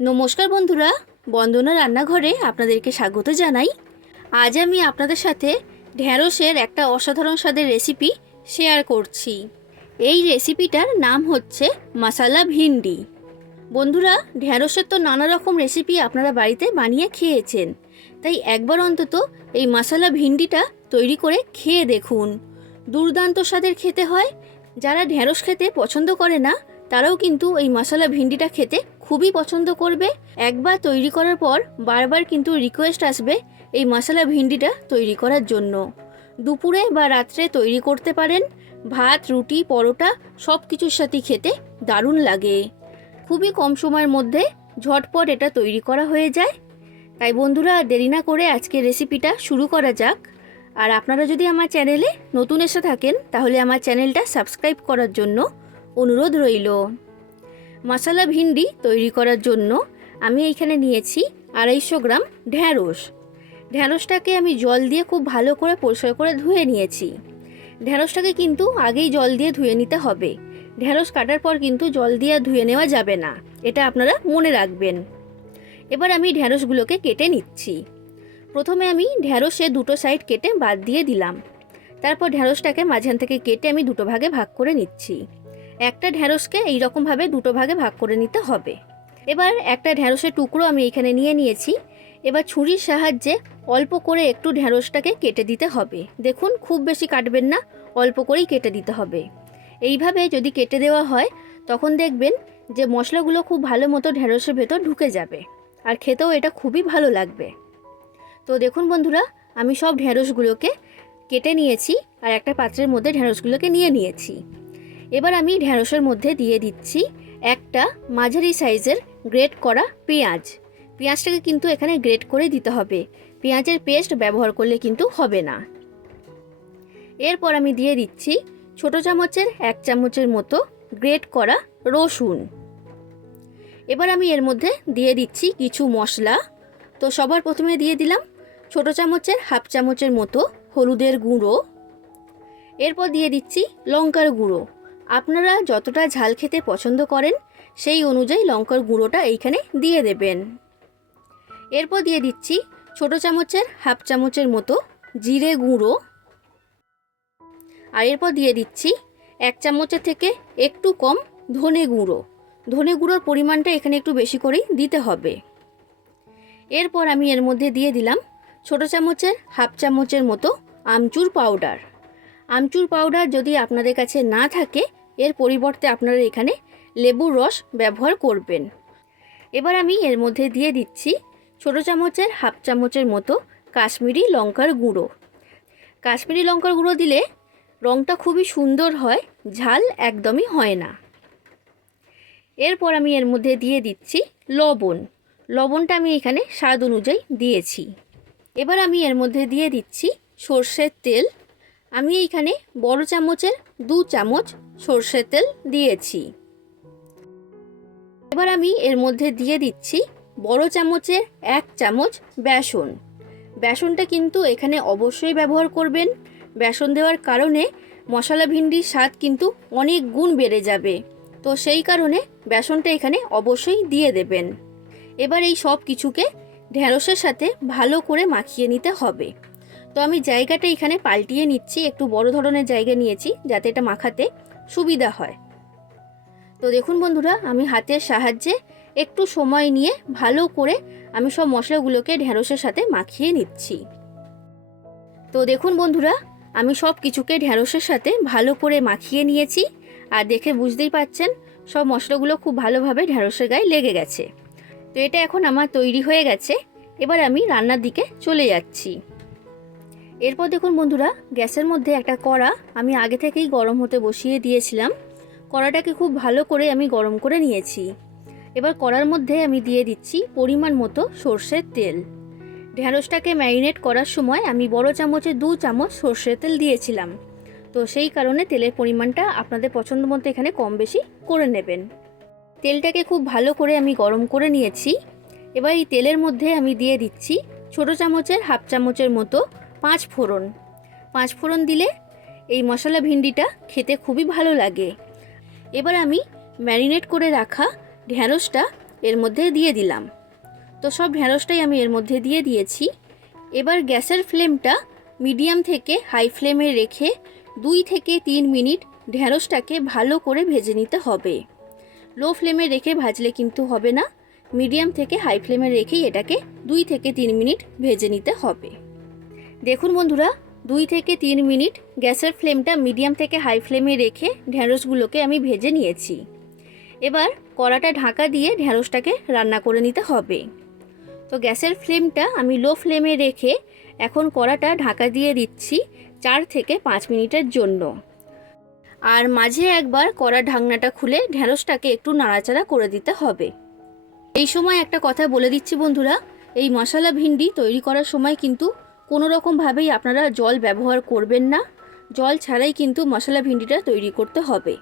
নমস্কার বন্ধুরা, বন্দনা রান্নাঘরে আপনাদেরকে স্বাগত জানাই। আজ আমি আপনাদের সাথে ঢ্যাঁড়সের একটা অসাধারণ স্বাদের রেসিপি শেয়ার করছি। এই রেসিপিটার নাম হচ্ছে মশালা ভিন্ডি বন্ধুরা ঢ্যাঁড়সের তো নানা রকম রেসিপি আপনারা বাড়িতে বানিয়ে খেয়েছেন। তাই একবার অন্তত এই মশালা ভিন্ডিটা তৈরি করে খেয়ে দেখুন। দুর্দান্ত স্বাদের খেতে হয়। যারা ঢ্যাঁড়স খেতে পছন্দ করে না তারাও কিন্তু এই মশলা ভিন্ডিটা খেতে খুবই পছন্দ করবে। একবার তৈরি করার পর বারবার কিন্তু রিকোয়েস্ট আসবে এই মশলা ভিন্ডিটা তৈরি করার জন্য। দুপুরে বা রাত্রে তৈরি করতে পারেন। ভাত, রুটি, পরোটা সব কিছুর সাথে খেতে দারুণ লাগে। খুবই কম সময়ের মধ্যে ঝটপট এটা তৈরি করা হয়ে যায়। তাই বন্ধুরা, দেরি না করে আজকে রেসিপিটা শুরু করা যাক। আর আপনারা যদি আমার চ্যানেলে নতুন এসে থাকেন, তাহলে আমার চ্যানেলটা সাবস্ক্রাইব করার জন্য অনুরোধ রইল। মশলা ভিন্ডি তৈরি করার জন্য আমি এইখানে নিয়েছি আড়াইশো গ্রাম ঢ্যাঁড়স। ঢ্যাঁড়সটাকে আমি জল দিয়ে খুব ভালো করে পরিষ্কার করে ধুয়ে নিয়েছি। ঢ্যাঁড়সটাকে কিন্তু আগেই জল দিয়ে ধুয়ে নিতে হবে। ঢ্যাঁড়স কাটার পর কিন্তু জল দিয়ে ধুয়ে নেওয়া যাবে না। এটা আপনারা মনে রাখবেন। এবার আমি ঢ্যাঁড়সগুলোকে কেটে নিচ্ছি। প্রথমে আমি ঢ্যাঁড়সে দুটো সাইড কেটে বাদ দিয়ে দিলাম। তারপর ঢ্যাঁড়সটাকে মাঝখান থেকে কেটে আমি দুটো ভাগে ভাগ করে নিচ্ছি। একটা ঢ্যাঁড়সকে এইরকমভাবে দুটো ভাগে ভাগ করে নিতে হবে। এবার একটা ঢ্যাঁড়সের টুকরো আমি এখানে নিয়ে নিয়েছি। এবার ছুরির সাহায্যে অল্প করে একটু ঢ্যাঁড়সটাকে কেটে দিতে হবে। দেখুন, খুব বেশি কাটবেন না, অল্প করেই কেটে দিতে হবে। এইভাবে যদি কেটে দেওয়া হয়, তখন দেখবেন যে মশলাগুলো খুব ভালো মতো ঢ্যাঁড়সের ভেতর ঢুকে যাবে। আর খেতেও এটা খুবই ভালো লাগবে। তো দেখুন বন্ধুরা, আমি সব ঢ্যাঁড়সগুলোকে কেটে নিয়েছি আর একটা পাত্রের মধ্যে ঢ্যাঁড়সগুলোকে নিয়ে নিয়েছি। এবার আমি ঢ্যাঁড়সের মধ্যে দিয়ে দিচ্ছি একটা মাঝারি সাইজের গ্রেট করা পেঁয়াজ। পেঁয়াজটাকে কিন্তু এখানে গ্রেট করে দিতে হবে। পেঁয়াজের পেস্ট ব্যবহার করলে কিন্তু হবে না। এরপর আমি দিয়ে দিচ্ছি ছোট চামচের এক চামচের মতো গ্রেট করা রসুন। এবার আমি এর মধ্যে দিয়ে দিচ্ছি কিছু মশলা। তো সবার প্রথমে দিয়ে দিলাম ছোট চামচের হাফ চামচের মতো হলুদের গুঁড়ো। এরপর দিয়ে দিচ্ছি লঙ্কার গুঁড়ো। আপনারা যতটা ঝাল খেতে পছন্দ করেন, সেই অনুযায়ী লঙ্কার গুঁড়োটা এইখানে দিয়ে দেবেন। এরপর দিয়ে দিচ্ছি ছোট চামচের হাফ চামচের মতো জিরে গুঁড়ো। আর এরপর দিয়ে দিচ্ছি এক চামচের থেকে একটু কম ধনে গুঁড়ো। ধনে গুঁড়োর পরিমাণটা এখানে একটু বেশি করেই দিতে হবে। এরপর আমি এর মধ্যে দিয়ে দিলাম ছোট চামচের হাফ চামচের মতো আমচুর পাউডার। আমচুর পাউডার যদি আপনাদের কাছে না থাকে এর পরিবর্তে আপনারা এখানে লেবুর রস ব্যবহার করবেন। এবার আমি এর মধ্যে দিয়ে দিচ্ছি ছোট চামচের হাফ চামচের মতো কাশ্মীরি লঙ্কার গুঁড়ো। কাশ্মীরি লঙ্কার গুঁড়ো দিলে রঙটা খুবই সুন্দর হয়, ঝাল একদমই হয় না। এরপর আমি এর মধ্যে দিয়ে দিচ্ছি লবণ। লবণটা আমি এখানে স্বাদ অনুযায়ী দিয়েছি। এবার আমি এর মধ্যে দিয়ে দিচ্ছি সর্ষের তেল। আমি এইখানে বড় চামচের দু চামচ সর্ষের তেল দিয়েছি। এবার আমি এর মধ্যে দিয়ে দিচ্ছি বড় চামচের এক চামচ বেসন। বেসনটা কিন্তু এখানে অবশ্যই ব্যবহার করবেন। বেসন দেওয়ার কারণে মশলা ভিন্ডির স্বাদ কিন্তু অনেক গুণ বেড়ে যাবে। তো সেই কারণে বেসনটা এখানে অবশ্যই দিয়ে দেবেন। এবার এই সব কিছুকে ঢ্যাঁড়সের সাথে ভালো করে মাখিয়ে নিতে হবে। তো আমি জায়গাটা এখানে পাল্টিয়ে নিচ্ছি, একটু বড় ধরনের জায়গা নিয়েছি যাতে এটা মাখাতে সুবিধা হয়। তো দেখুন বন্ধুরা, আমি হাতের সাহায্যে একটু সময় নিয়ে ভালো করে আমি সব মশলাগুলোকে ঢ্যাঁড়সের সাথে মাখিয়ে নিচ্ছি। তো দেখুন বন্ধুরা, আমি সব কিছুকে ঢ্যাঁড়সের সাথে ভালো করে মাখিয়ে নিয়েছি আর দেখে বুঝতেই পাচ্ছেন, সব মশলাগুলো খুব ভালোভাবে ঢ্যাঁড়সের গায়ে লেগে গেছে। তো এটা এখন আমার তৈরি হয়ে গেছে, এবার আমি রান্নার দিকে চলে যাচ্ছি। এরপর দেখুন বন্ধুরা, গ্যাসের মধ্যে একটা কড়া আমি আগে থেকেই গরম হতে বসিয়ে দিয়েছিলাম। কড়াটাকে খুব ভালো করে আমি গরম করে নিয়েছি। এবার কড়ার মধ্যে আমি দিয়ে দিচ্ছি পরিমাণ মতো সর্ষের তেল। ঢ্যাঁড়সটাকে ম্যারিনেট করার সময় আমি বড় চামচে দু চামচ সর্ষের তেল দিয়েছিলাম। তো সেই কারণে তেলের পরিমাণটা আপনাদের পছন্দ মতো এখানে কম বেশি করে নেবেন। তেলটাকে খুব ভালো করে আমি গরম করে নিয়েছি। এবার এই তেলের মধ্যে আমি দিয়ে দিচ্ছি ছোট চামচের হাফ চামচের মতো পাঁচ ফোড়ন। পাঁচ ফোড়ন দিলে এই মশলা ভিন্ডিটা খেতে খুবই ভালো লাগে। এবার আমি ম্যারিনেট করে রাখা ঢ্যাঁড়সটা এর মধ্যে দিয়ে দিলাম। তো সব ঢ্যাঁড়সটাই আমি এর মধ্যে দিয়ে দিয়েছি। এবার গ্যাসের ফ্লেমটা মিডিয়াম থেকে হাই ফ্লেমে রেখে দুই থেকে তিন মিনিট ঢ্যাঁড়সটাকে ভালো করে ভেজে নিতে হবে। লো ফ্লেমে রেখে ভাজলে কিন্তু হবে না। মিডিয়াম থেকে হাই ফ্লেমে রেখেই এটাকে দুই থেকে তিন মিনিট ভেজে নিতে হবে। দেখুন বন্ধুরা, দুই থেকে তিন মিনিট গ্যাসের ফ্লেমটা মিডিয়াম থেকে হাই ফ্লেমে রেখে ঢ্যাঁড়সগুলোকে আমি ভেজে নিয়েছি। এবার কড়াটা ঢাকা দিয়ে ঢ্যাঁড়সটাকে রান্না করে নিতে হবে। তো গ্যাসের ফ্লেমটা আমি লো ফ্লেমে রেখে এখন কড়াটা ঢাকা দিয়ে দিচ্ছি চার থেকে পাঁচ মিনিটের জন্য। আর মাঝে একবার কড়ার ঢাকনাটা খুলে ঢ্যাঁড়সটাকে একটু নাড়াচাড়া করে দিতে হবে। এই সময় একটা কথা বলে দিচ্ছি বন্ধুরা, এই মশলা ভিন্ডি তৈরি করার সময় কিন্তু কোনো রকমভাবেই আপনারা জল ব্যবহার করবেন না। জল ছাড়াই কিন্তু মশলা ভিন্ডিটা তৈরি করতে হবে।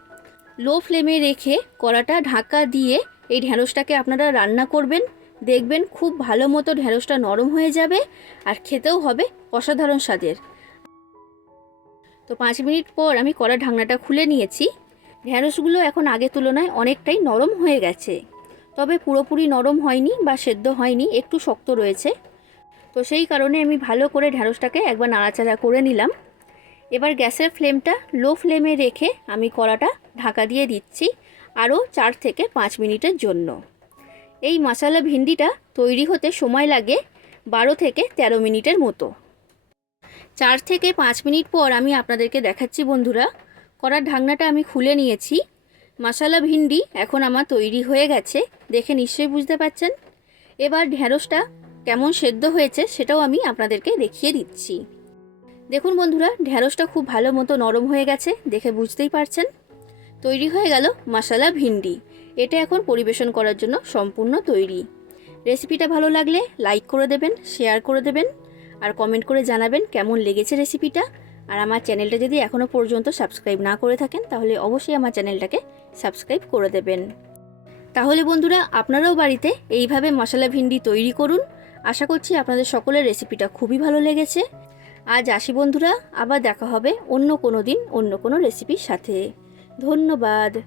লো ফ্লেমে রেখে কড়াটা ঢাকা দিয়ে এই ঢ্যাঁড়সটাকে আপনারা রান্না করবেন। দেখবেন খুব ভালো মতো ঢ্যাঁড়সটা নরম হয়ে যাবে আর খেতেও হবে অসাধারণ স্বাদের। তো পাঁচ মিনিট পর আমি কড়া ঢাকনাটা খুলে নিয়েছি। ঢ্যাঁড়সগুলো এখন আগের তুলনায় অনেকটাই নরম হয়ে গেছে। তবে পুরোপুরি নরম হয়নি বা সেদ্ধ হয়নি, একটু শক্ত রয়েছে। তো সেই কারণে আমি ভালো করে ঢ্যাঁড়সটাকে একবার নাড়াচাড়া করে নিলাম। এবার গ্যাসের ফ্লেমটা লো ফ্লেমে রেখে আমি কড়াটা ঢাকা দিয়ে দিচ্ছি আরও চার থেকে পাঁচ মিনিটের জন্য। এই মশালা ভিন্ডিটা তৈরি হতে সময় লাগে বারো থেকে তেরো মিনিটের মতো। চার থেকে পাঁচ মিনিট পর আমি আপনাদেরকে দেখাচ্ছি বন্ধুরা, কড়ার ঢাকনাটা আমি খুলে নিয়েছি। মশালা ভিন্ডি এখন আমার তৈরি হয়ে গেছে, দেখে নিশ্চয়ই বুঝতে পারছেন। এবার ঢ্যাঁড়সটা কেমন সেদ্ধ হয়েছে সেটাও আমি আপনাদেরকে দেখিয়ে দিচ্ছি। দেখুন বন্ধুরা ঢ্যাঁড়সটা খুব ভালো মতো নরম হয়ে গেছে, দেখে বুঝতেই পারছেন। তৈরি হয়ে গেল মশালা ভিন্ডি। এটা এখন পরিবেশন করার জন্য সম্পূর্ণ তৈরি। রেসিপিটা ভালো লাগলে লাইক করে দেবেন, শেয়ার করে দেবেন, আর কমেন্ট করে জানাবেন কেমন লেগেছে রেসিপিটা। আর আমার চ্যানেলটা যদি এখনও পর্যন্ত সাবস্ক্রাইব না করে থাকেন, তাহলে অবশ্যই আমার চ্যানেলটাকে সাবস্ক্রাইব করে দেবেন। তাহলে বন্ধুরা, আপনারাও বাড়িতে এইভাবে মশলা ভিন্ডি তৈরি করুন। আশা করছি আপনাদের সকলের রেসিপিটা খুবই ভালো লেগেছে। আজ আসি বন্ধুরা, আবার দেখা হবে অন্য কোনো দিন, অন্য কোনো রেসিপির সাথে। ধন্যবাদ।